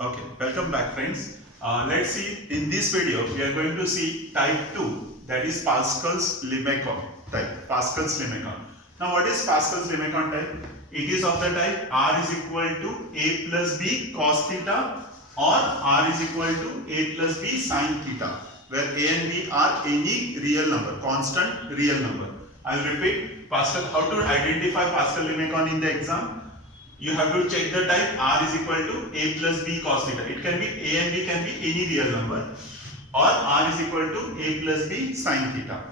Okay, welcome back friends. Let's see, in this video we are going to see type 2, that is Pascal's Lemecon type. Pascal's Lemecon. Now what is Pascal's Lemecon type? It is of the type r is equal to a plus b cos theta or r is equal to a plus b sin theta, where a and b are any real number, constant real number. I will repeat, Pascal, how to identify Pascal Lemecon in the exam? You have to check the type r is equal to a plus b cos theta. It can be a and b can be any real number, or r is equal to a plus b sin theta.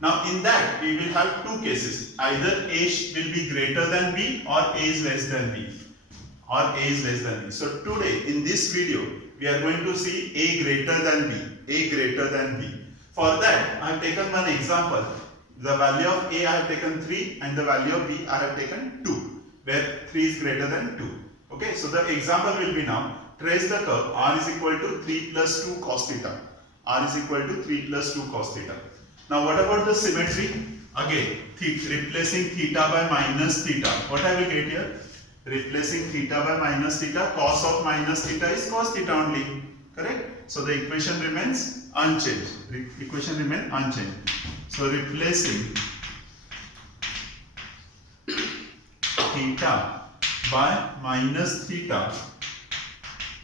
Now in that we will have two cases. Either a will be greater than b or a is less than b, or a is less than b. So today in this video we are going to see a greater than b, a greater than b. For that I have taken one example. The value of a I have taken 3 and the value of b I have taken 2, where 3 is greater than 2. Okay, so the example will be now, trace the curve r is equal to 3 plus 2 cos theta. R is equal to 3 plus 2 cos theta. Now what about the symmetry? Again, replacing theta by minus theta. What I will get here? Replacing theta by minus theta, cos of minus theta is cos theta only. Correct? So the equation remains unchanged. Equation remains unchanged. So replacing theta by minus theta,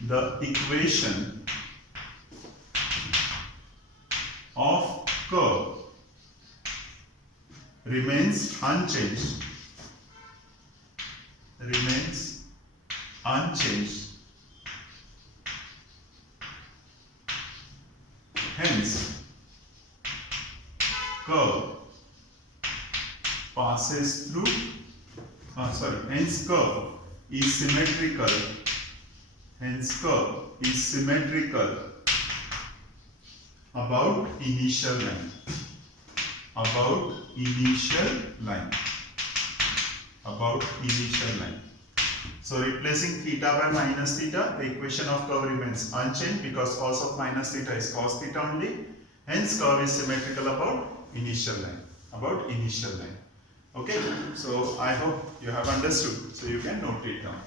the equation of curve remains unchanged. Remains unchanged. Hence, curve passes through. Hence curve is symmetrical. Hence curve is symmetrical about initial line. About initial line. About initial line. So replacing theta by minus theta, the equation of curve remains unchanged because cos of minus theta is cos theta only. Hence curve is symmetrical about initial line. About initial line. Okay, so I hope you have understood, so you can note it down.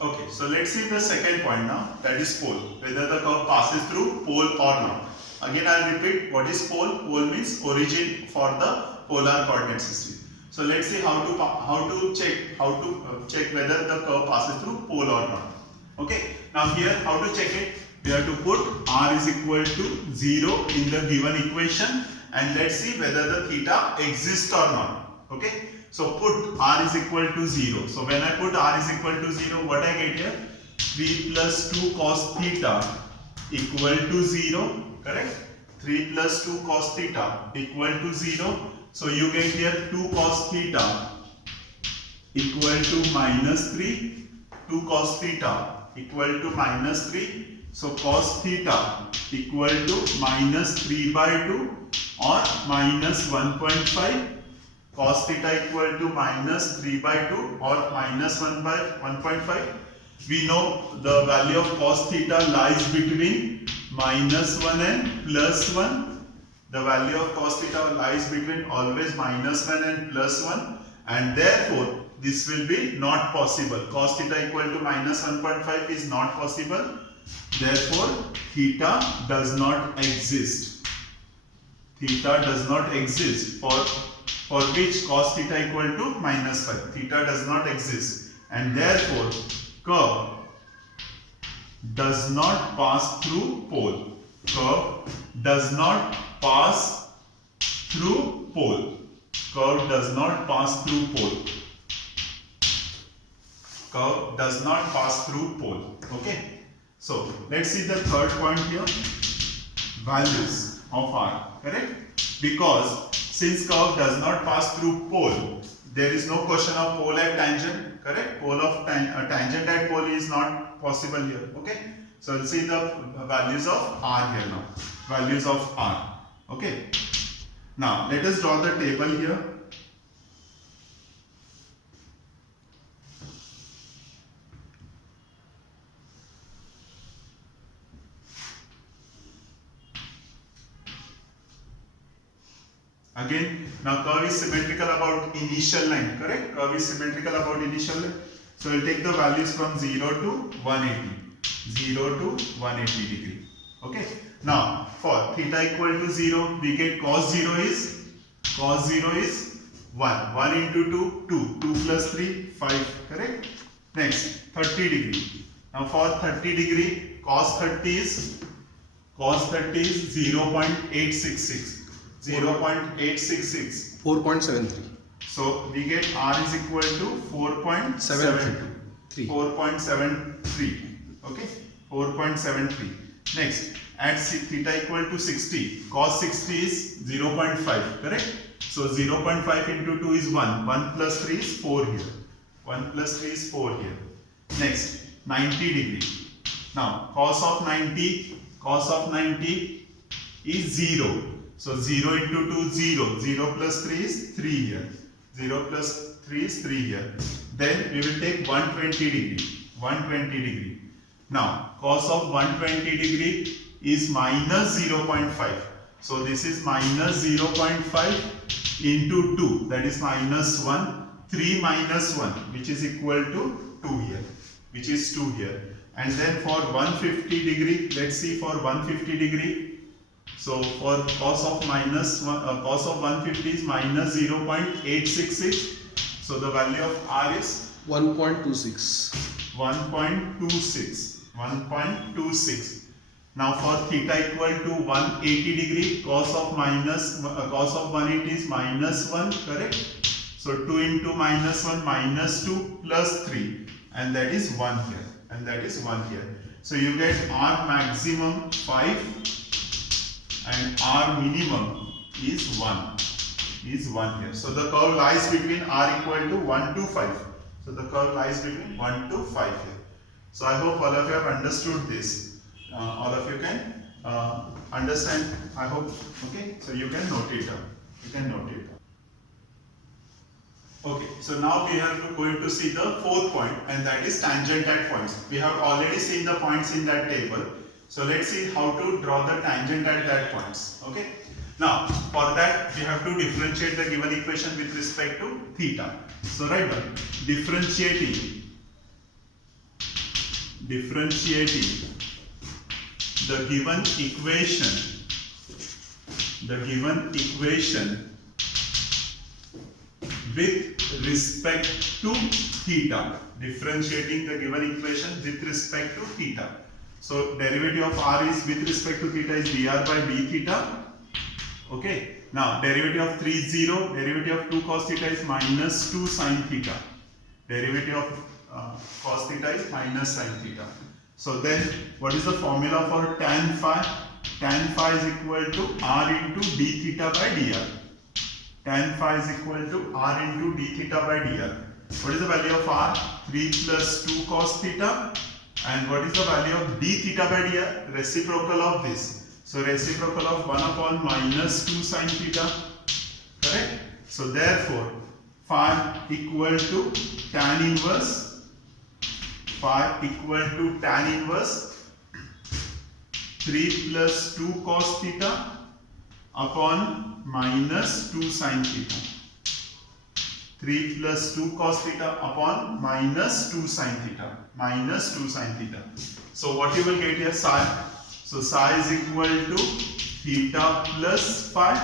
Okay, so let's see the second point now, that is pole, whether the curve passes through pole or not. Again I will repeat, what is pole? Pole means origin for the polar coordinate system. So let's see how to check whether the curve passes through pole or not. Okay, now here how to check it? We have to put r is equal to 0 in the given equation, and let's see whether the theta exists or not. Okay, so put r is equal to 0. So when I put r is equal to 0, what I get here? 3 plus 2 cos theta equal to 0. Correct? 3 plus 2 cos theta equal to 0. So you get here 2 cos theta equal to minus 3. 2 cos theta equal to minus 3. So cos theta equal to minus 3 by 2 or minus 1.5. Cos theta equal to minus 3 by 2 or minus 1 by 1.5. We know the value of cos theta lies between minus 1 and plus 1. The value of cos theta lies between always minus 1 and plus 1, and therefore this will be not possible. Cos theta equal to minus 1.5 is not possible. Therefore theta does not exist. Theta does not exist for which cos theta equal to minus 5. Theta does not exist, and therefore curve does not pass through pole. Curve does not pass through pole. Curve does not pass through pole. Curve does not pass through pole. Okay. So let's see the third point here. Values of r. Correct? Because since curve does not pass through pole, there is no question of pole at tangent. Correct? Pole of tangent at pole is not possible here. Okay? So we'll see the values of r here now. Values of r. Okay? Now let us draw the table here. Again, now curve is symmetrical about initial line, correct? Curve is symmetrical about initial line. So we'll take the values from 0 to 180. 0 to 180 degree. Okay. Now for theta equal to 0, we get cos 0 is 1. 1 into 2, 2. 2 plus 3, 5. Correct? Next, 30 degree. Now for 30 degree, cos 30 is 0.866. 0.866. 4.73. So we get R is equal to 4.72. 4.73. Okay, 4.73. Next, at theta equal to 60, cos 60 is 0.5. Correct? So 0.5 into 2 is 1. 1 plus 3 is 4 here. 1 plus 3 is 4 here. Next, 90 degree. Now cos of 90 is 0. So 0 into 2 0. 0 plus 3 is 3 here. 0 plus 3 is 3 here. Then we will take 120 degree. 120 degree. Now cos of 120 degree is minus 0.5. So this is minus 0.5 into 2. That is minus 1. 3 minus 1, which is equal to 2 here. Which is 2 here. And then for 150 degree, let's see for 150 degree. So for cos of 150 is minus 0.866. So the value of R is 1.26. 1.26. Now for theta equal to 180 degree, cos of 180 is minus 1, correct? So 2 into minus 1, minus 2 plus 3, and that is 1 here. And that is 1 here. So you get R maximum 5 and R minimum is 1. Is 1 here. So the curve lies between R equal to 1 to 5. So the curve lies between 1 to 5 here. So I hope all of you have understood this. All of you can understand. I hope. Okay. So you can note it down. You can note it down. Okay, so now we are going to see the fourth point, and that is tangent at points. We have already seen the points in that table. So let's see how to draw the tangent at that points. Okay. Now for that we have to differentiate the given equation with respect to theta. So right now, differentiating the given equation with respect to theta. Differentiating the given equation with respect to theta. So derivative of R is with respect to theta is dr by d theta. Okay. Now derivative of 3 is 0. Derivative of 2 cos theta is minus 2 sin theta. Derivative of cos theta is minus sin theta. So then what is the formula for tan phi? Tan phi is equal to R into d theta by dr. Tan phi is equal to R into d theta by dr. What is the value of R? 3 plus 2 cos theta. And what is the value of d theta by dr? Reciprocal of this. So reciprocal of 1 upon minus 2 sin theta. Correct? So therefore, phi equal to tan inverse. Phi equal to tan inverse 3 plus 2 cos theta upon minus 2 sin theta. 3 plus 2 cos theta upon minus 2 sin theta. Minus 2 sin theta. So what you will get here? Psi. So psi is equal to theta plus phi.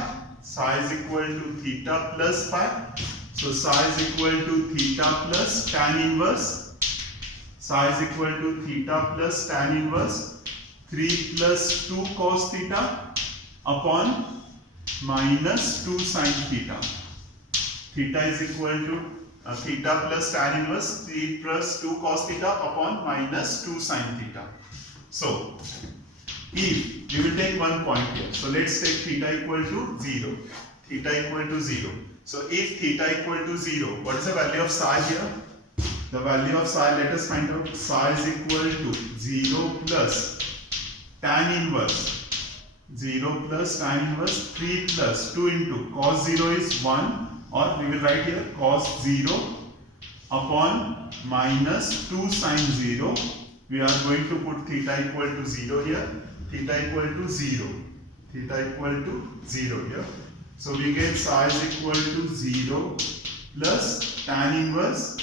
Psi is equal to theta plus phi. So psi is equal to theta plus tan inverse. Psi is equal to theta plus tan inverse 3 plus 2 cos theta upon minus 2 sin theta. Theta is equal to theta plus tan inverse 3 plus 2 cos theta upon minus 2 sin theta. So if we will take one point here, so let's take theta equal to 0. Theta equal to 0. So if theta equal to 0, what is the value of psi here? The value of psi, let us find out. Psi is equal to 0 plus tan inverse 0 plus tan inverse 3 plus 2 into cos 0 is 1, or we will write here cos 0 upon minus 2 sin 0. We are going to put theta equal to 0 here. Theta equal to 0. Theta equal to 0 here. So we get psi is equal to 0 plus tan inverse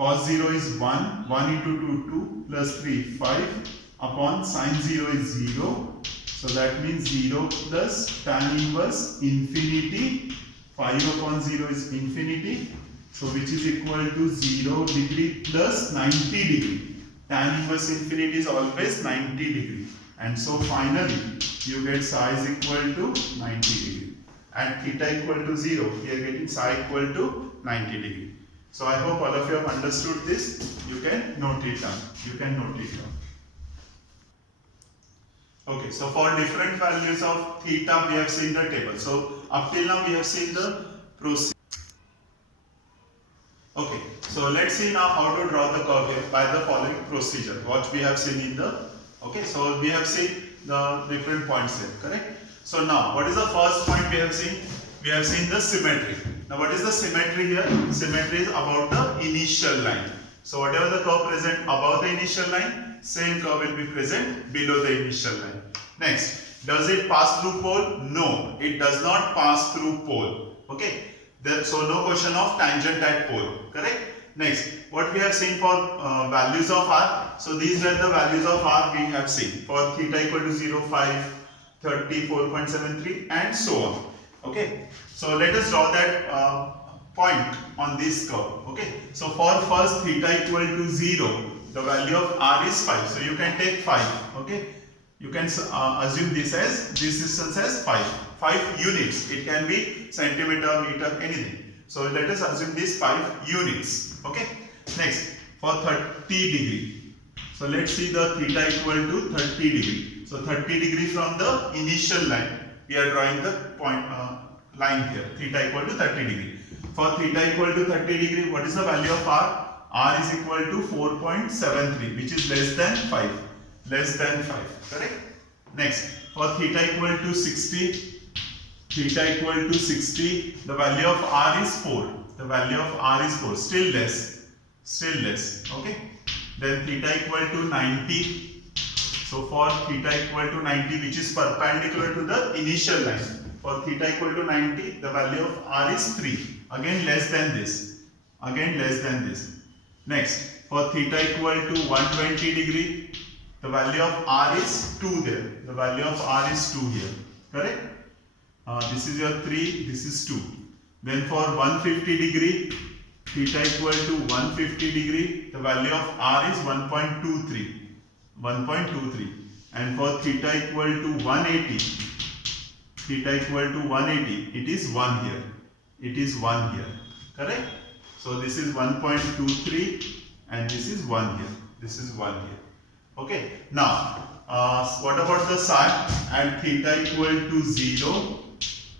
cos 0 is 1, 1 into 2, 2 plus 3, 5 upon sin 0 is 0. So that means 0 plus tan inverse infinity, 5 upon 0 is infinity. So which is equal to 0 degree plus 90 degree. Tan inverse infinity is always 90 degree. And so finally you get psi is equal to 90 degree. And theta equal to 0, we are getting psi equal to 90 degree. So I hope all of you have understood this. You can note it down. Okay, so for different values of theta we have seen the table. So up till now we have seen the procedure. Okay, so let's see now how to draw the curve here by the following procedure. What we have seen in the, okay, so we have seen the different points here, correct? So now, what is the first point we have seen? We have seen the symmetry. Now what is the symmetry here? Symmetry is about the initial line. So whatever the curve present above the initial line, same curve will be present below the initial line. Next, does it pass through pole? No, it does not pass through pole. Okay, so no question of tangent at pole, correct? Next, what we have seen for values of r. So these were the values of r we have seen for theta equal to 0, 5, 30, 4.73 and so on. Okay, so let us draw that point on this curve. Okay, so for first theta equal to 0, the value of r is 5. So you can take 5. Okay, you can assume this distance as 5 units. It can be centimeter, meter, anything. So let us assume this 5 units. Okay, next for 30 degree. So let's see the theta equal to 30 degree. So 30 degree from the initial line. We are drawing the point line here. Theta equal to 30 degree. For theta equal to 30 degree, what is the value of r? R is equal to 4.73, which is less than 5. Less than 5. Correct? Next, for theta equal to 60, theta equal to 60, the value of r is 4. The value of r is 4. Still less. Still less. Okay? Then theta equal to 90. So for theta equal to 90, which is perpendicular to the initial line. For theta equal to 90, the value of r is 3. Again less than this. Again less than this. Next, for theta equal to 120 degree, the value of r is 2 there. The value of r is 2 here. Correct? This is your 3, this is 2. Then for 150 degree, theta equal to 150 degree, the value of r is 1.23. 1.23. And for theta equal to 180, theta equal to 180, it is 1 here. It is 1 here. Correct? So this is 1.23 and this is 1 here. This is 1 here. Okay. Now, what about the psi? At theta equal to 0,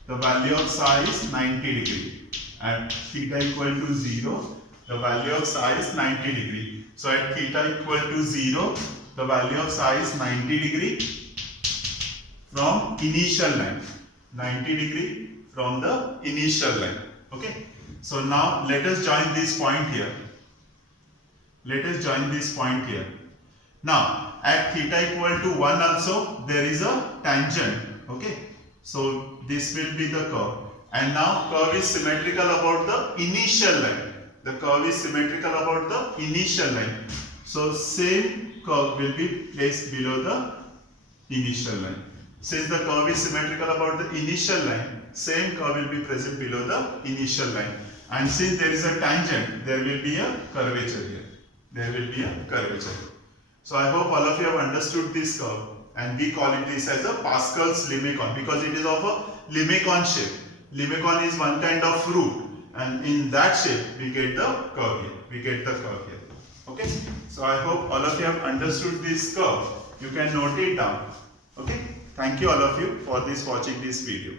the value of psi is 90 degree. At theta equal to 0, the value of psi is 90 degree. So at theta equal to 0, the value of psi is 90 degree from initial line. 90 degree from the initial line. Okay. So now let us join this point here. Let us join this point here. Now at theta equal to 1 also there is a tangent. Okay. So this will be the curve. And now curve is symmetrical about the initial line. The curve is symmetrical about the initial line. So same curve will be placed below the initial line. Since the curve is symmetrical about the initial line, same curve will be present below the initial line. And since there is a tangent, there will be a curvature here. There will be a curvature. So I hope all of you have understood this curve. And we call it this as a Pascal's limicon because it is of a limicon shape. Limicon is one kind of fruit. And in that shape, we get the curve here. We get the curve here. Okay. So I hope all of you have understood this curve. You can note it down. Okay. Thank you all of you for watching this video.